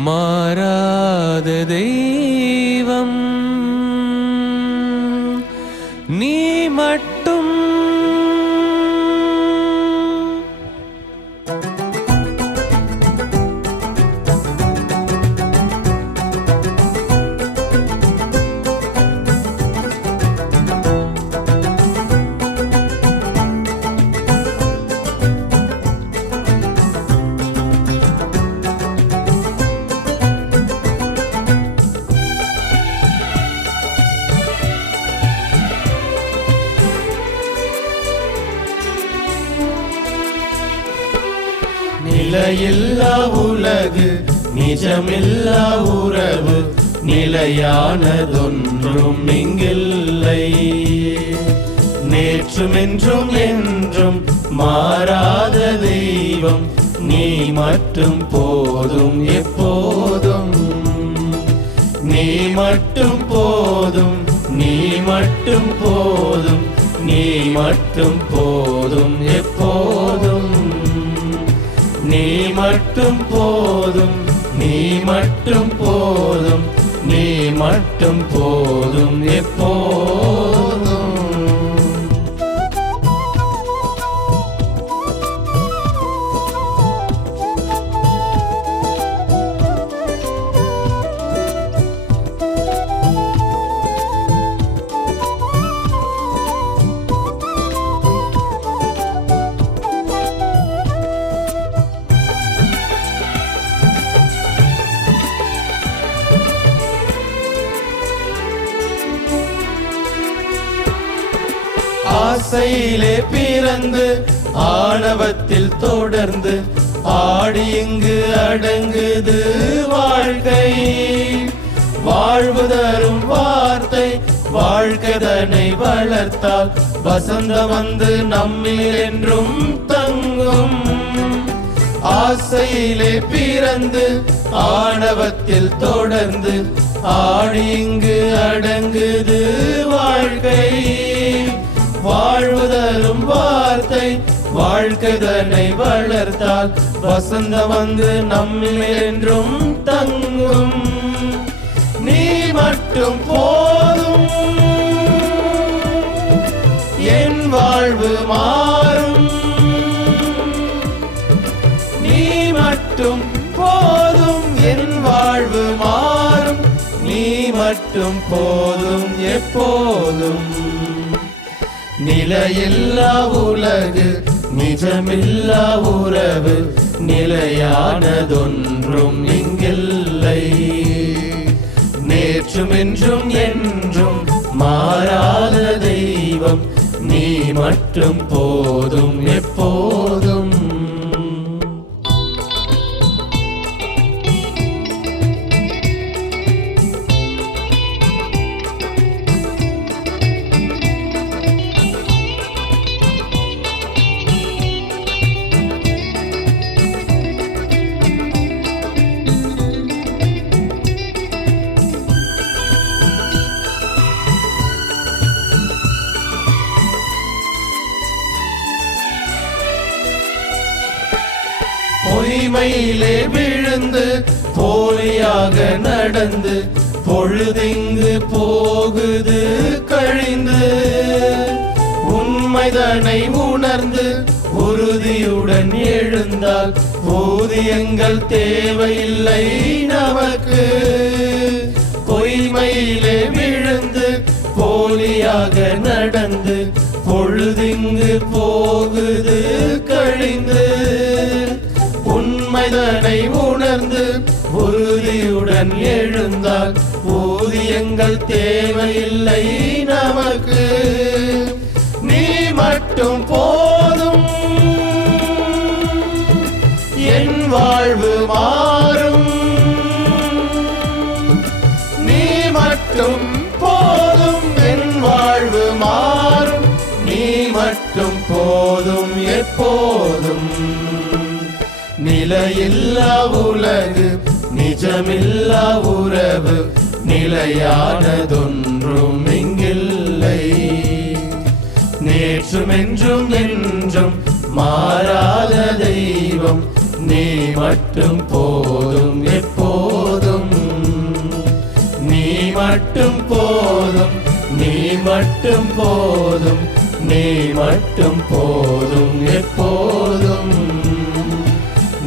மாறாத தெய்வம் நீ மட்டும். நிலையில்லா உலகு நிஜமில்லா உறவு நிலையானதொன்றும் இங்கில்லை. நேற்றும் என்றும் என்றும் மாறாத தெய்வம் நீ மட்டும் போதும் எப்போதும். நீ மட்டும் போதும், நீ மட்டும் போதும், நீ மட்டும் போதும் எப்போதும். நீ மட்டும் போதும், நீ மட்டும் போதும், நீ மட்டும் போதும் எப்போதும். ஆசையிலே பிறந்து ஆணவத்தில் தொடர்ந்து ஆடி இங்கு அடங்குது வாழ்க்கை. வாழ்வு தரும் வார்த்தை வாழ்க்கதனை வளர்த்தால் வசந்தம் வந்து நம்மில் என்றும் தங்கும். ஆசையிலே பிறந்து ஆணவத்தில் தொடர்ந்து ஆடி இங்கு அடங்குது வாழ்க்கை. வாழ்வு தரும் வார்த்தை வாழ்க்கதனை வளர்த்தால் வசந்தம் வந்து நம்மில் என்றும் தங்கும். நீ மட்டும் போதும் என் வாழ்வு மாறும். நீ மட்டும் போதும் என் வாழ்வு மாறும். நீ மட்டும் போதும் எப்போதும். நிலையில்லா உலகு நிஜமில்லா உறவு நிலையானதொன்றும் இங்கில்லை. நேற்றும் என்றும் என்றும் மாறாத தெய்வம் நீ மட்டும் போதும் எப்போதும். பொய்மையிலே விழுந்து போலியாக நடந்து பொழுதிங்கு போகுது கழிந்து. உண்மைதனை உணர்ந்து உறுதியுடன் எழுந்தால் ஊதியங்கள் தேவையில்லை நமக்கு. பொய்மையிலே விழுந்து போலியாக நடந்து பொழுதிங்கு போகுது கழிந்து. உண்மைதனை உணர்ந்து உறுதியுடன் எழுந்தால் ஊதியங்கள் தேவையில்லை நமக்கு. நீ மட்டும் போதும் என் வாழ்வு மாறும். நீ மட்டும் போதும் என் வாழ்வு மாறும். நீ மட்டும் போதும் எப்போதும். நிலையில்லா உலகு நிஜமில்லா உறவு நிலையானதொன்றும் இங்கில்லை. நேற்றும் என்றும் என்றும் மாறாத தெய்வம் நீ மட்டும் போதும் எப்போ மட்டும் போதும், நீ மட்டும் போதும், நீ மட்டும் போதும் எப்போதும்.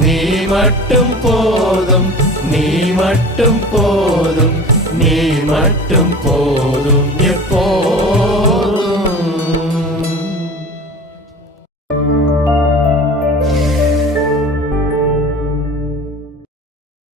நீ மட்டும் போதும், நீ மட்டும் போதும், நீ மட்டும் போதும் எப்போதும்.